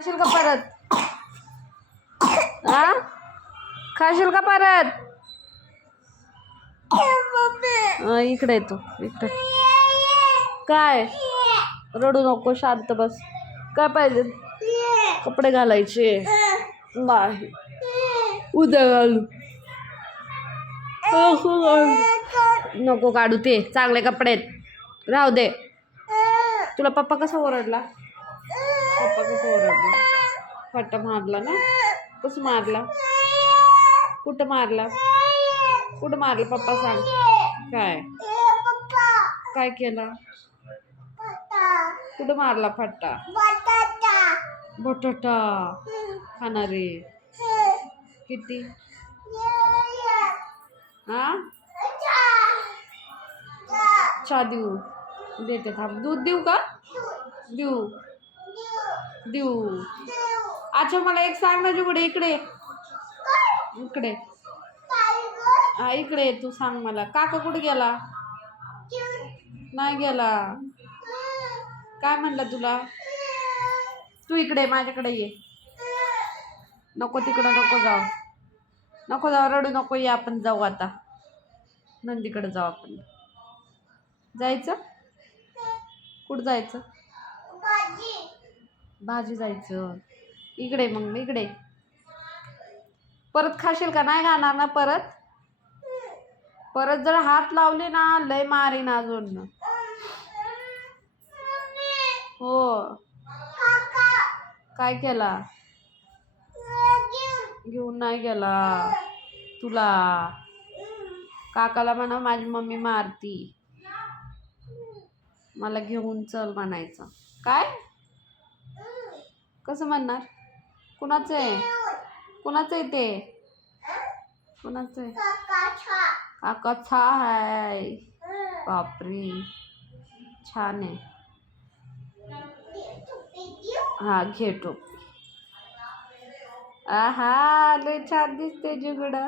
खाशील का परत? हा खाशील का परत? इकडे येतो इकडे. काय? रडू नको शांत बस. काय पाहिजे? कपडे घालायचे. नाही. उद्या घालू. नको घालू. नको काढू ते चांगले कपडे आहेत. राहू दे. तुला पप्पा कसा ओरडला? पप्पा कसा ओरडला फट्टा मारला ना? कसं मारला? कुठं मारला? कुठं मारला? पप्पा सांग. काय? काय केला? कुठं मारला फट्टा? बटाटा. खाणारे किती? हा? चहा देऊ. देते, थांब. दूध देऊ का? देऊ. देऊ. अच्छा मला एक सांग ना जुगडे इकडे. इकडे. हा इकडे ये, तू सांग मला. काका कुठे गेला? नाही गेला. काय म्हणला तुला? तू इकडे माझ्याकडे ये. नको तिकडं नको जाऊ. नको जाऊ रडू नको ये आपण जाऊ आता. नंदीकडे जाऊ आपण. जायचं? कुठं जायचं? भाजी जायचं. इकडे मग इकडे. परत खाशील का? नाही खाणार ना परत? परत जर हात लावले ना लय मारीन अजून. हो. काय केला? घेऊन नाही गेला. तुला. काकाला म्हणा माझी मम्मी मारती. मला घेऊन चल म्हणायचं. काय? कसं म्हणणार? कुणाचं आहे? कुणाचं आहे ते? कुणाचं आहे? काकाचा हाय बापरे. छान आहे. हा घे टोपी. आहा लय छान दिसते जुगडा.